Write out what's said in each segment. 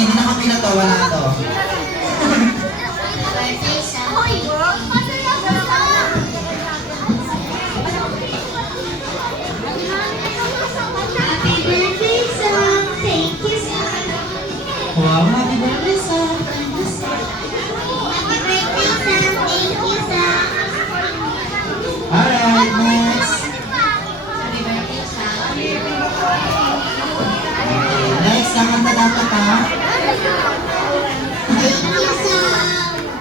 hindi na kami na to, wala to. Wow, happy birthday, Sam. Thank you, Sam. Alright, next. Next, kakanta dapat ha?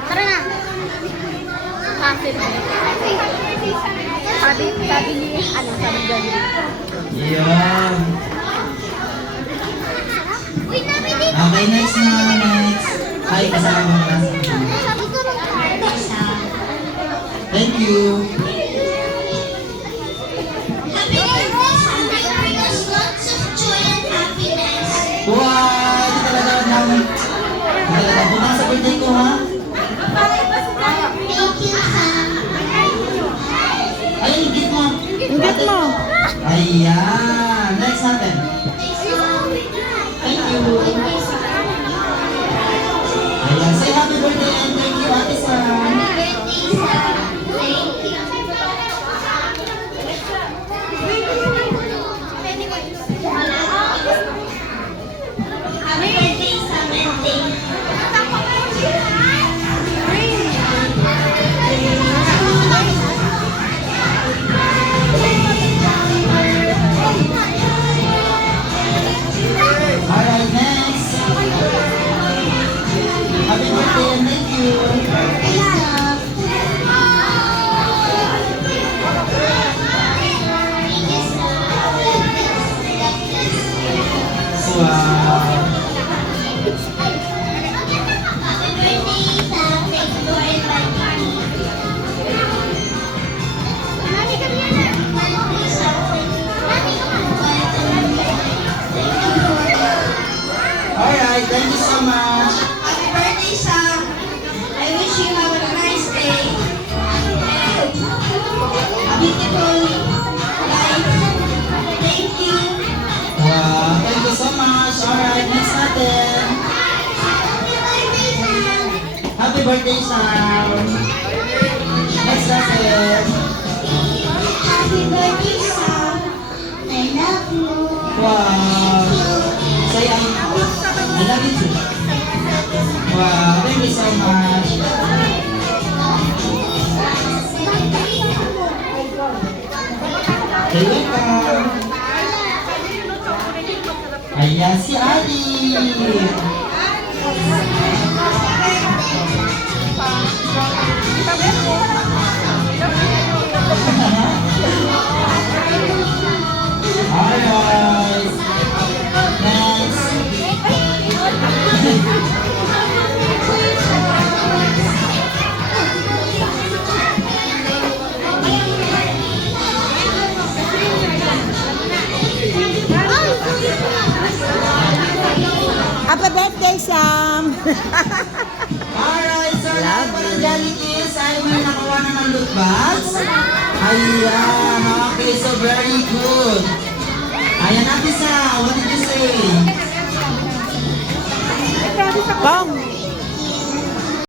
Tara na. Sabi ni, ano, sabi gani. Yan. Okay, next na, next. Ay, kasama mo na. Thank you. Wow, ito talaga namin. Talaga, bunang sa birthday ko ha? Ay, higit mo. Higit mo. Ayan. Next natin. Thank you. Ayan, say happy birthday and thank you, Ate Sam. Alright, next. Happy birthday and thank you. Wow. Alright, thank you so much. Happy birthday, Sam. I wish you have a nice day and a beautiful life. Thank you. Wow, thank you so much. Alright, next natin. Happy birthday, Sam. Happy birthday, Sam. Next natin. Happy birthday, Sam. I love you. Wow. Say I love you too. Wow, thank you so much. You're welcome. Ayan si Ali. Alright. Next. Happy birthday, Sam! Alright, so lahat pa ng Jollibee ay may nakuha na ng loot bags. Ayan, okay, so very good. Ayan natin sa, what did you say? Bang!